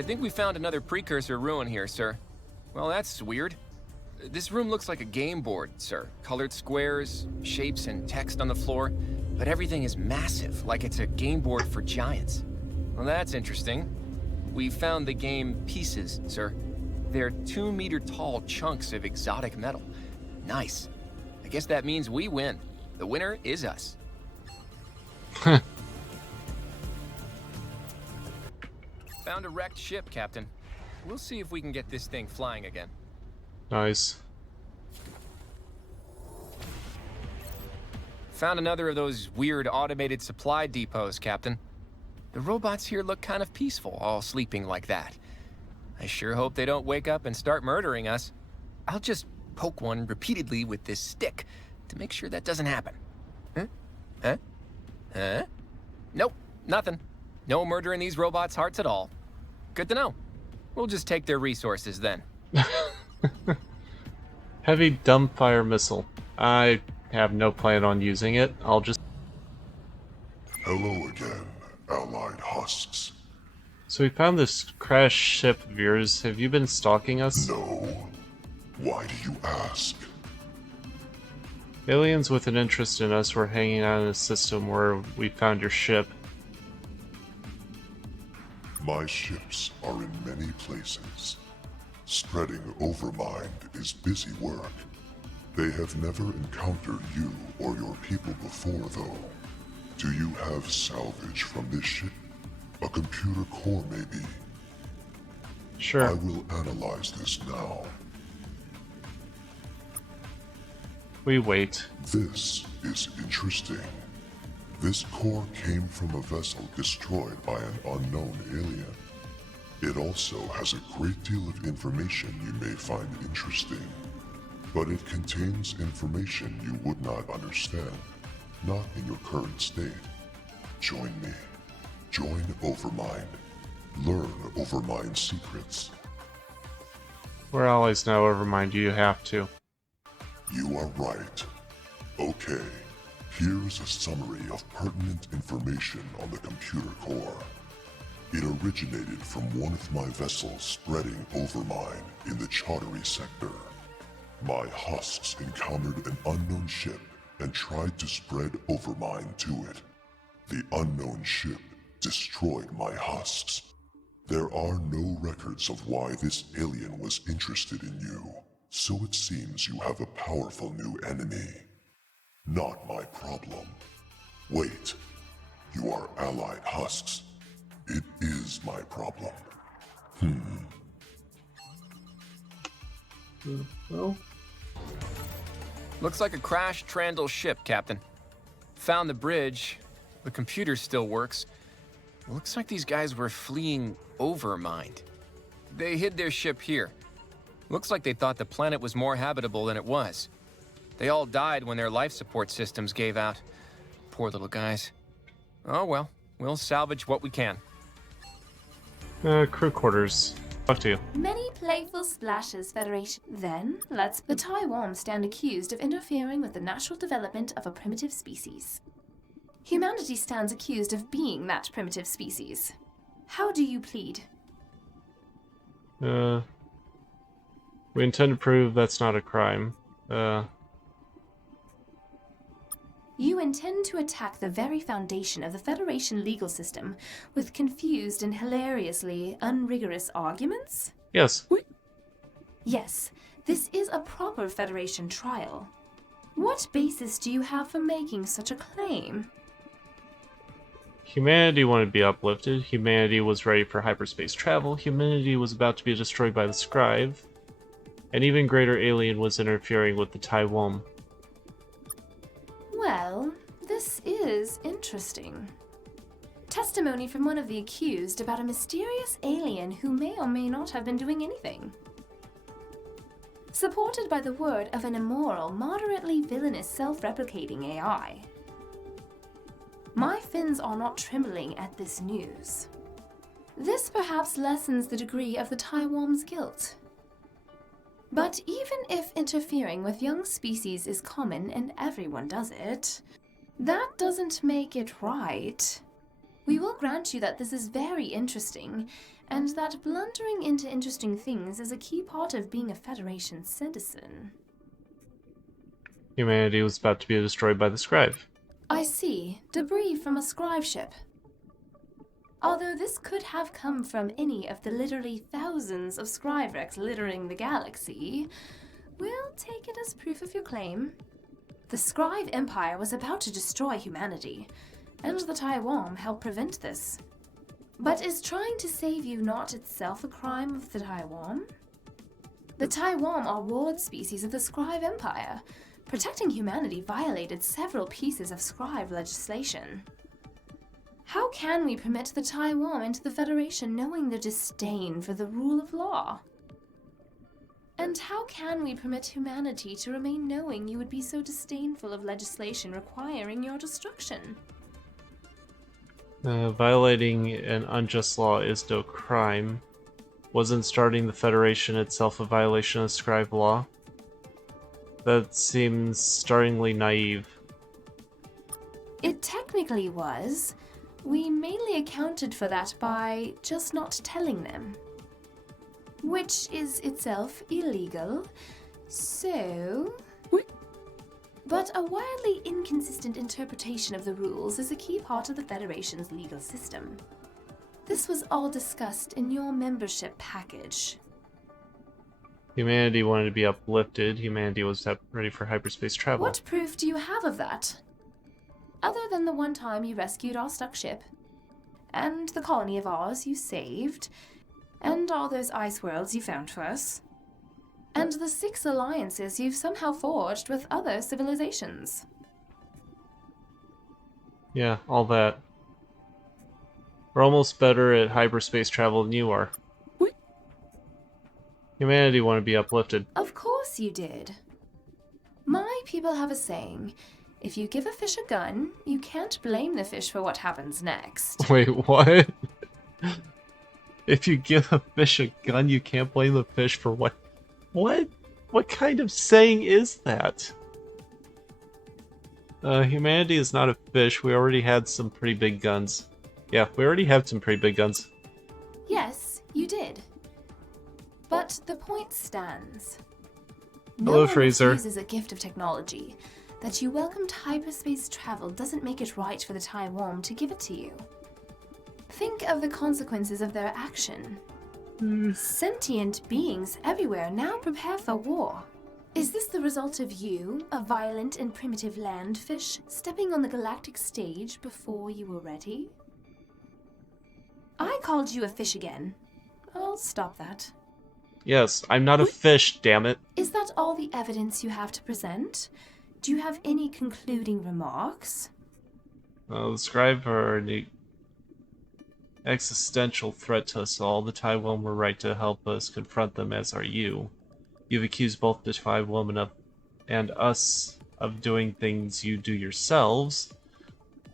I think we found another precursor ruin here, sir. Well, that's weird. This room looks like a game board, sir. Colored squares, shapes, and text on the floor. But everything is massive, like it's a game board for giants. Well, that's interesting. We found the game pieces, sir. They're 2-meter-tall chunks of exotic metal. Nice. I guess that means we win. The winner is us. Found a wrecked ship, Captain. We'll see if we can get this thing flying again. Nice. Found another of those weird automated supply depots, Captain. The robots here look kind of peaceful, all sleeping like that. I sure hope they don't wake up and start murdering us. I'll just poke one repeatedly with this stick to make sure that doesn't happen. Huh? Huh? Huh? Nope, nothing. No murder in these robots' hearts at all. Good to know. We'll just take their resources then. Heavy dumbfire missile. I have no plan on using it. I'll just... Hello again, Allied husks. So we found this crashed ship of yours. Have you been stalking us? No. Why do you ask? Aliens with an interest in us were hanging out in a system where we found your ship. My ships are in many places. Spreading Overmind is busy work. They have never encountered you or your people before, though. Do you have salvage from this ship? A computer core, maybe? Sure. I will analyze this now. We wait. This is interesting. This core came from a vessel destroyed by an unknown alien. It also has a great deal of information you may find interesting, but it contains information you would not understand, not in your current state. Join me. Join Overmind. Learn Overmind secrets. We're allies now, Overmind. You have to. You are right. Okay, here's a summary of pertinent information on the computer core. It originated from one of my vessels spreading Overmind in the Chaudhary sector. My husks encountered an unknown ship and tried to spread Overmind to it. The unknown ship destroyed my husks. There are no records of why this alien was interested in you, so it seems you have a powerful new enemy. Not my problem. Wait, you are allied husks. It is my problem. Well, Looks like a crashed Trandle ship, Captain. Found the bridge. The computer still works. Looks like these guys were fleeing Overmind. They hid their ship here. Looks like they thought the planet was more habitable than it was. They all died when their life support systems gave out. Poor little guys. Oh well, we'll salvage what we can. crew quarters. Talk to you. Many playful splashes, Federation. Then, let's... The Taiwan stand accused of interfering with the natural development of a primitive species. Humanity stands accused of being that primitive species. How do you plead? We intend to prove that's not a crime. You intend to attack the very foundation of the Federation legal system with confused and hilariously unrigorous arguments? Yes. Yes, this is a proper Federation trial. What basis do you have for making such a claim? Humanity wanted to be uplifted. Humanity was ready for hyperspace travel. Humanity was about to be destroyed by the Scribe. An even greater alien was interfering with the Taiwan. Well, this is interesting. Testimony from one of the accused about a mysterious alien who may or may not have been doing anything. Supported by the word of an immoral, moderately villainous self-replicating AI. My fins are not trembling at this news. This perhaps lessens the degree of the Taiwan's guilt. But even if interfering with young species is common and everyone does it, that doesn't make it right. We will grant you that this is very interesting, and that blundering into interesting things is a key part of being a Federation citizen. Humanity was about to be destroyed by the scribe. I see. Debris from a scribe ship. Although this could have come from any of the literally thousands of scribe wrecks littering the galaxy, we'll take it as proof of your claim. The Scribe Empire was about to destroy humanity, and the Taiwan helped prevent this. But is trying to save you not itself a crime of the Taiwan? The Taiwan are ward species of the Scribe Empire. Protecting humanity violated several pieces of scribe legislation. How can we permit the Taiwan into the Federation knowing their disdain for the rule of law? And how can we permit humanity to remain knowing you would be so disdainful of legislation requiring your destruction? Violating an unjust law is no crime. Wasn't starting the Federation itself a violation of scribe law? That seems startlingly naive. It technically was. We mainly accounted for that by just not telling them. Which is itself illegal, so... But a wildly inconsistent interpretation of the rules is a key part of the Federation's legal system. This was all discussed in your membership package. Humanity wanted to be uplifted. Humanity was ready for hyperspace travel. What proof do you have of that? Other than the one time you rescued our stuck ship, and the colony of ours you saved, and all those ice worlds you found for us, and the 6 alliances you've somehow forged with other civilizations. Yeah, all that. We're almost better at hyperspace travel than you are. Humanity wanted to be uplifted. Of course you did. My people have a saying, if you give a fish a gun, you can't blame the fish for what happens next. Wait, what? If you give a fish a gun, you can't blame the fish for what? What? What kind of saying is that? Humanity is not a fish. We already had some pretty big guns. Yeah, we already have some pretty big guns. Yes, you did. But the point stands. Hello, Fraser. Refuses a gift of technology. That you welcomed hyperspace travel doesn't make it right for the Taiwan to give it to you. Think of the consequences of their action. Sentient beings everywhere now prepare for war. Is this the result of you, a violent and primitive land fish, stepping on the galactic stage before you were ready? I called you a fish again. I'll stop that. Yes, I'm not a fish, damn it. Is that all the evidence you have to present? Do you have any concluding remarks? The scribe are an existential threat to us all. The Taiwan were right to help us confront them, as are you. You've accused both the Taiwan and us of doing things you do yourselves.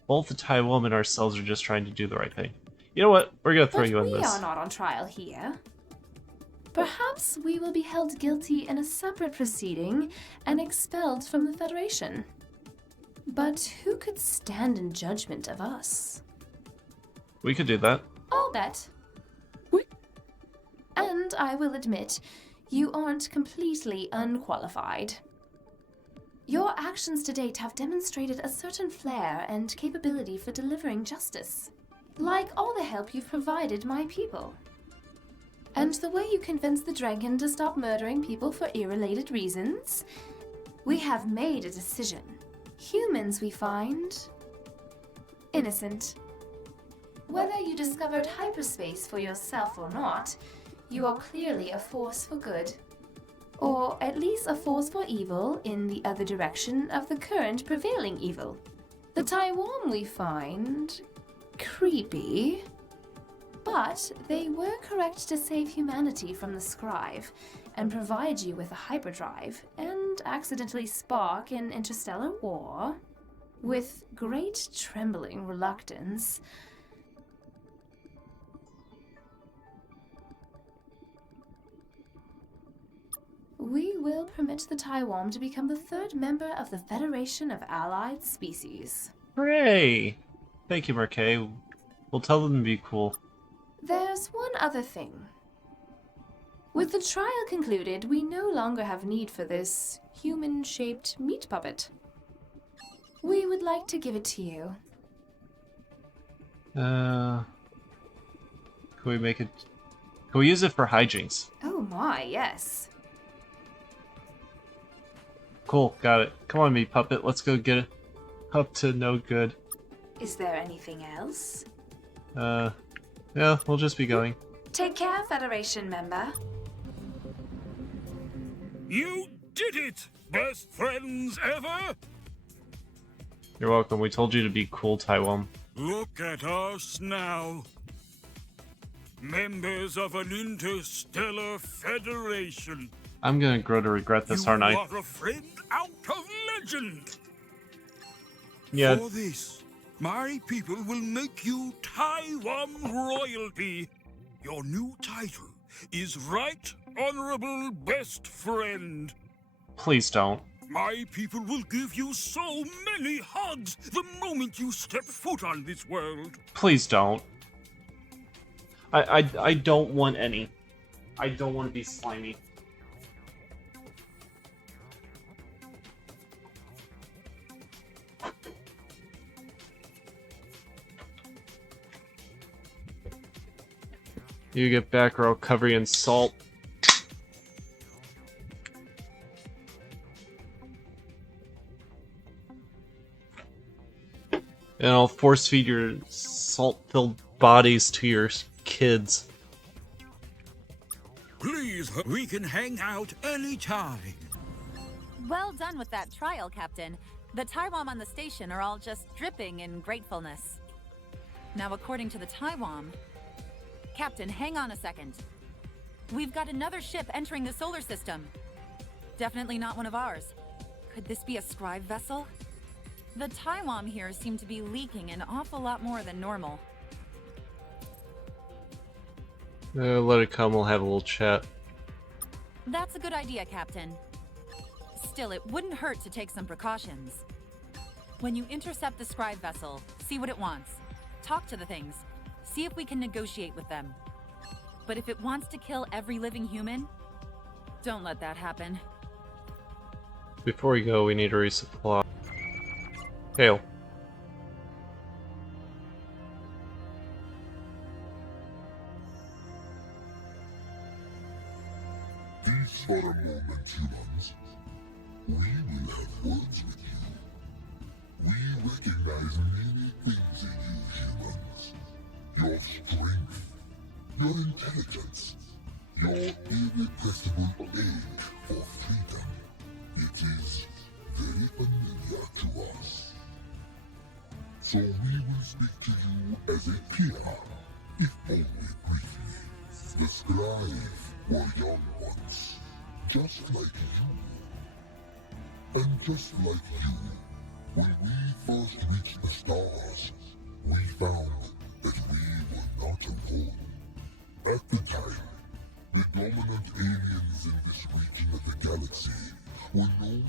Both the Taiwan and ourselves are just trying to do the right thing. You know what? We're gonna throw you in this. We are not on trial here. Perhaps we will be held guilty in a separate proceeding and expelled from the Federation. But who could stand in judgment of us? We could do that. I'll bet. And I will admit, you aren't completely unqualified. Your actions to date have demonstrated a certain flair and capability for delivering justice, like all the help you've provided my people. And the way you convinced the dragon to stop murdering people for irrelated reasons. We have made a decision. Humans, we find, innocent. Whether you discovered hyperspace for yourself or not, you are clearly a force for good. Or at least a force for evil in the other direction of the current prevailing evil. The Taiwan, we find, creepy. But they were correct to save humanity from the scribe and provide you with a hyperdrive and accidentally spark an interstellar war. With great trembling reluctance, we will permit the Taiwan to become the 3rd member of the Federation of Allied Species. Hooray! Thank you, Marquet. We'll tell them to be cool. There's one other thing. With the trial concluded, we no longer have need for this human-shaped meat puppet. We would like to give it to you. Can we make it... Can we use it for hijinks? Oh my, yes. Cool, got it. Come on, meat puppet, let's go get it up to no good. Is there anything else? Yeah, we'll just be going. Take care, Federation member. You did it! Best friends ever? You're welcome, we told you to be cool, Taiwan. Look at us now. Members of an interstellar federation. I'm gonna grow to regret this, You aren't I? are a friend out of legend. Yeah, For this, my people will make you Taiwan royalty. Your new title is Right Honorable Best Friend. please don't. My people will give you so many hugs the moment you step foot on this world. Please don't. I don't want any. I don't want to be slimy. You get back or I'll cover you in salt. And I'll force feed your salt-filled bodies to your kids. Please, we can hang out anytime. Well done with that trial, Captain. The Taiwan on the station are all just dripping in gratefulness. Now, according to the Taiwan... Captain, hang on a second. We've got another ship entering the solar system. Definitely not one of ours. Could this be a scribe vessel? The Taiwan here seem to be leaking an awful lot more than normal. Let it come, we'll have a little chat. That's a good idea, Captain. Still, it wouldn't hurt to take some precautions. When you intercept the scribe vessel, see what it wants. Talk to the things. See if we can negotiate with them. But if it wants to kill every living human, don't let that happen. Before we go, we need to resupply. Hail. Peace for a moment, humans. We will have words with you. We recognize many things in you, humans. Your strength, your intelligence, your irrepressible ache for freedom. It is very familiar to us. So we will speak to you as a peer, if only briefly. The Scribe were young once, just like you. And just like you, when we first reached the stars, we found that we were not alone. At the time, the dominant aliens in this region of the galaxy were known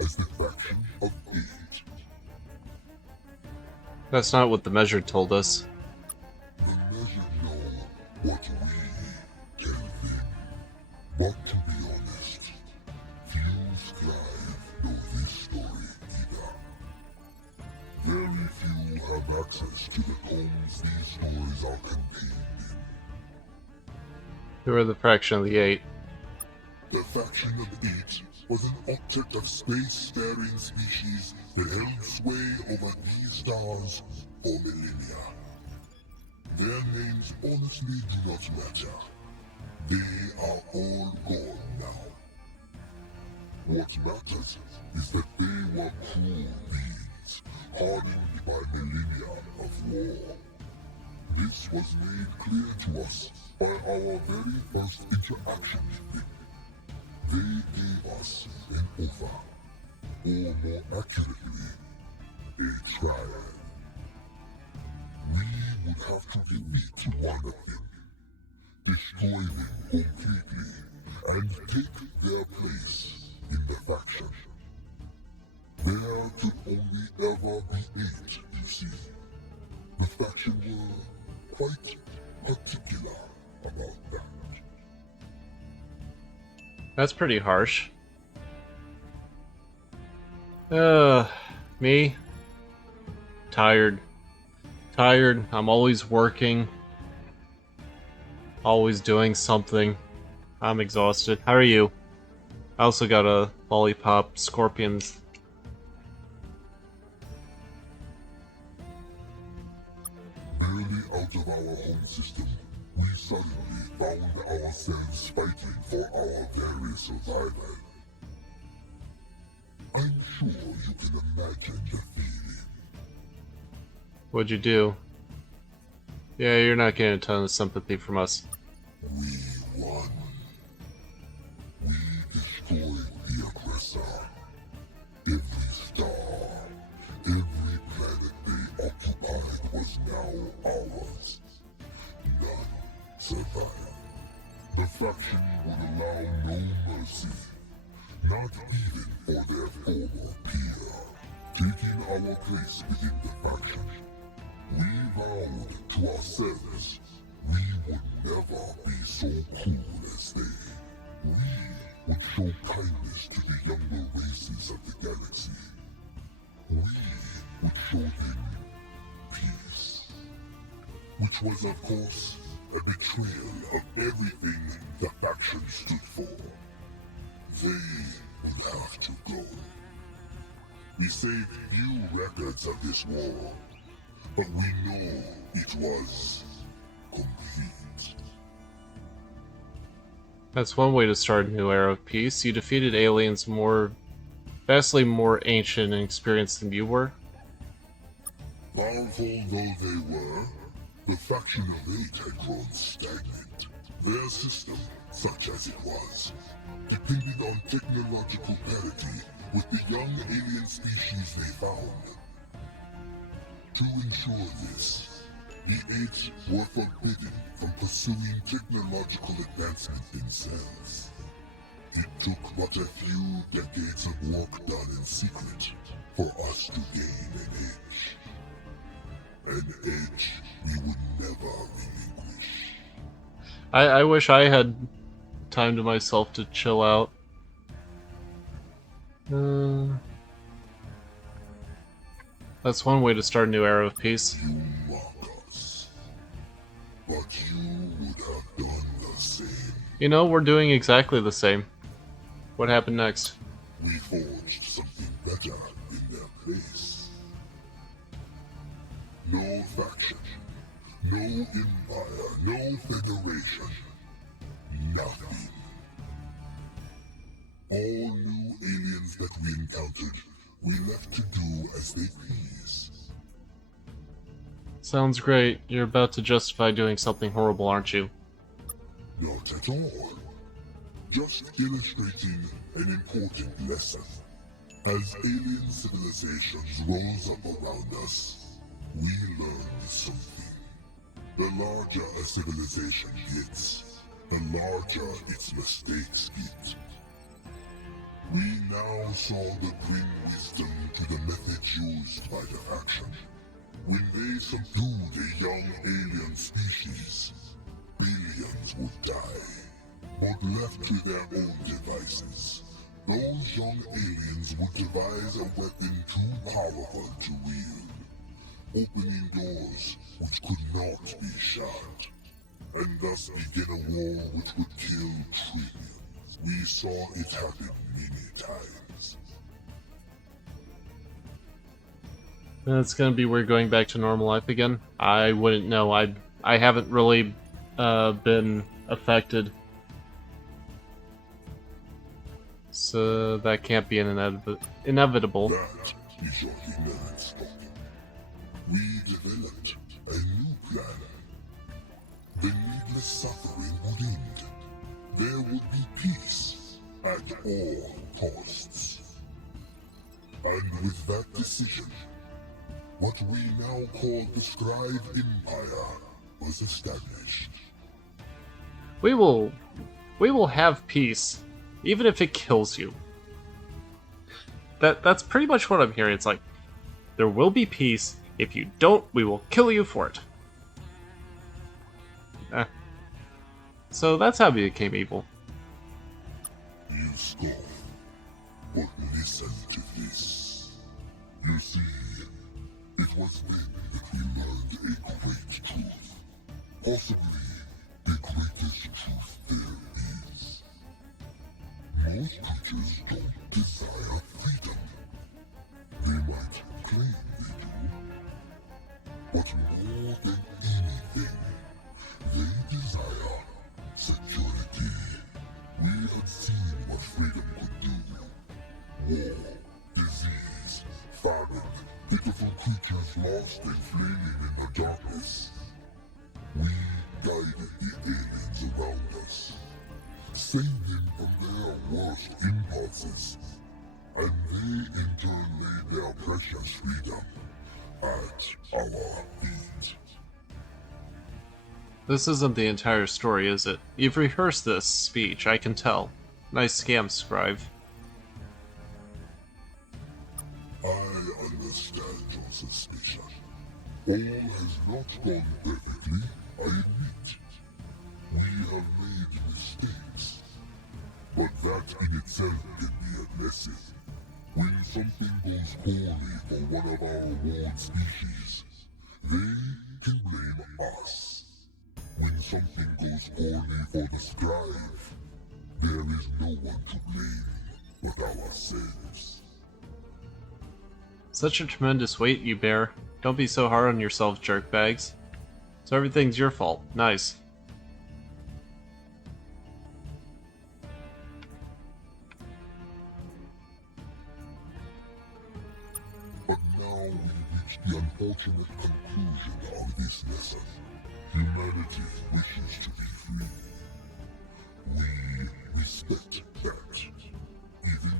as the Faction of 8. That's not what the measure told us. The measure know what we tell them. But to be honest, few Scribe know this story either. Very few have access to the combs these stories are contained in. Who are the fraction of the 8? The Faction of 8 was an octet of space-faring species that held sway over these stars for millennia. Their names honestly do not matter. They are all gone now. What matters is that they were cruel beings, hardened by millennia of war. This was made clear to us by our very first interaction with them. They gave us an offer, or more accurately, a trial. We would have to defeat one of them, destroy them completely, and take their place in the faction. There could only ever be 8, you see. The faction were quite particular about that. That's pretty harsh. Me? Tired. Tired. I'm always working. Always doing something. I'm exhausted. How are you? I also got a lollipop. Scorpions. Barely out of our home system, we suddenly found ourselves fighting for our very survival. I'm sure you can imagine the feeling. What'd you do? Yeah, you're not getting a ton of sympathy from us. We won. We destroyed the aggressor. Every star, every planet they occupied was now ours. None survived. The faction would allow no mercy, not even for their former peer. Taking our place within the faction, we vowed to ourselves we would never be so cruel as they. We would show kindness to the younger races of the galaxy. We would show them peace. Which was, of course, a betrayal of everything the faction stood for. They would have to go. We saved few records of this war, but we know it was complete. That's one way to start a new era of peace. You defeated aliens vastly more ancient and experienced than you were. Powerful though they were, the faction of 8 had grown stagnant. Their system, such as it was, depended on technological parity with the young alien species they found. To ensure this, the 8 were forbidden from pursuing technological advancement themselves. It took but a few decades of work done in secret for us to gain an edge. An edge we would never relinquish. I wish I had time to myself to chill out. That's one way to start a new era of peace. You mock us, but you would have done the same. You know, we're doing exactly the same. What happened next? We forged something better in their place. No faction, no empire, no federation, nothing. All new aliens that we encountered, we left to do as they please. Sounds great. You're about to justify doing something horrible, aren't you? Not at all. Just illustrating an important lesson. As alien civilizations rose up around us, we learned something. The larger a civilization gets, the larger its mistakes get. We now saw the grim wisdom to the methods used by the faction. When they subdued a young alien species, billions would die. But left to their own devices, those young aliens would devise a weapon too powerful to wield, opening doors which could not be shut, and thus begin a war which would kill trillions. We saw it happen many times. It's gonna be weird going back to normal life again. I wouldn't know. I haven't really been affected. So that can't be an inevitable. That is your ignorance talking. We developed a new plan. The needless suffering would end. There would be peace at all costs. And with that decision, what we now call the Scribe Empire was established. We will have peace, even if it kills you. That's pretty much what I'm hearing. It's like, there will be peace. If you don't, we will kill you for it. So that's how he became evil. You scoff, but listen to this. You see, it was then that we learned a great truth. Possibly the greatest truth there is. Most creatures don't desire freedom. They might claim they do. But more than anything, they desire security. We had seen what freedom could do. War, disease, famine, pitiful creatures lost and flaming in the darkness. We guided the aliens around us, saved them from their worst impulses, and they in turn laid their precious freedom at our feet. This isn't the entire story, is it? You've rehearsed this speech, I can tell. Nice scam, scribe. I understand your suspicion. All has not gone perfectly, I admit. We have made mistakes. But that in itself can be a lesson. When something goes poorly for one of our warned species, they can blame us. When something goes poorly for the scribe, there is no one to blame but ourselves. Such a tremendous weight you bear. Don't be so hard on yourself, jerkbags. So everything's your fault. Nice. But now we reach the unfortunate conclusion of this lesson. Humanity wishes to be free. We respect that, even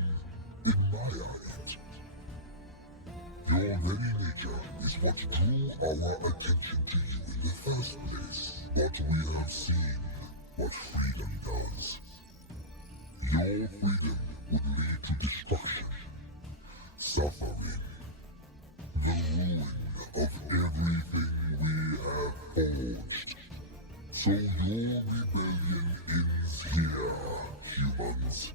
admire it. Your very nature is what drew our attention to you in the first place. But we have seen what freedom does. Your freedom would lead to destruction, suffering, the ruin of everything we have forged. So your rebellion ends here, humans.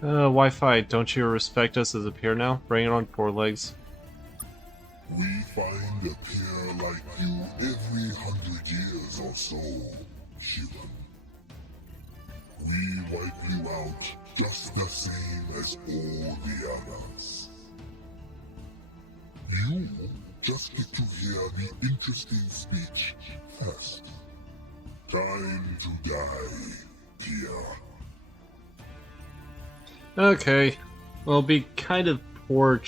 Wi-Fi, don't you respect us as a peer now? Bring it on, 4 legs. We find a pair like you every 100 years or so, human. We wipe you out just the same as all the others. You just get to hear the interesting speech first. Time to die, dear. Okay. Well, it'd be kind of poor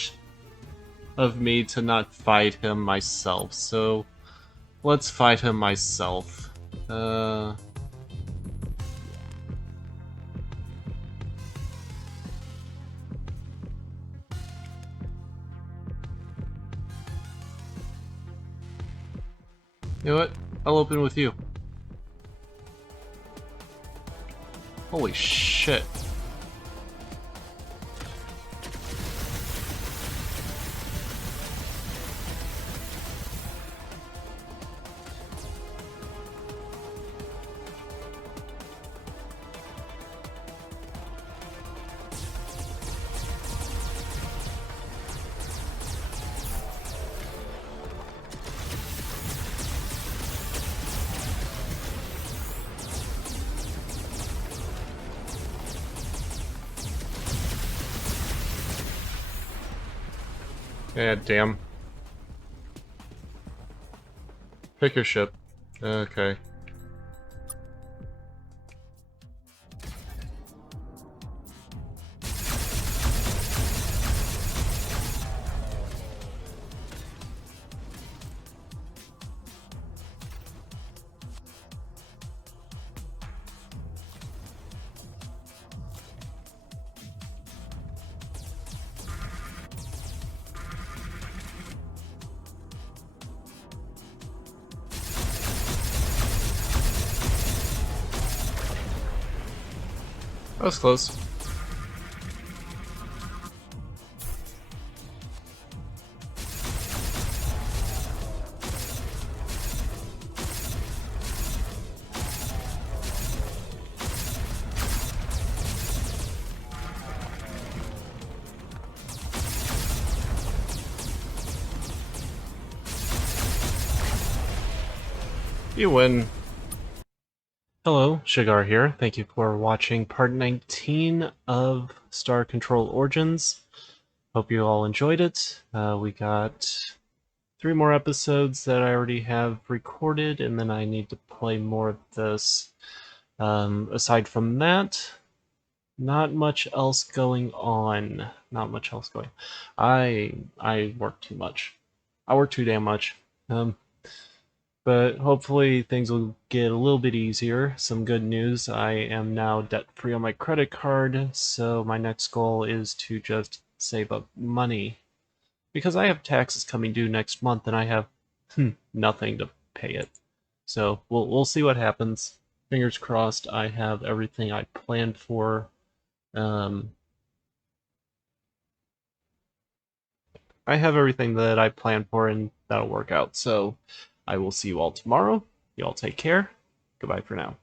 of me to not fight him myself, so let's fight him myself. You know what? I'll open with you. Holy shit. Yeah, damn. Pick your ship. Okay. That was close. You win. Hello, Shagar here. Thank you for watching part 19 of Star Control Origins. Hope you all enjoyed it. We got 3 more episodes that I already have recorded, and then I need to play more of this. Aside from that, not much else going on. Not much else going on. I work too much. I work too damn much. But hopefully things will get a little bit easier. Some good news, I am now debt-free on my credit card, so my next goal is to just save up money. Because I have taxes coming due next month and I have nothing to pay it. So we'll see what happens. Fingers crossed I have everything I planned for. I have everything that I planned for and that'll work out. So I will see you all tomorrow. You all take care. Goodbye for now.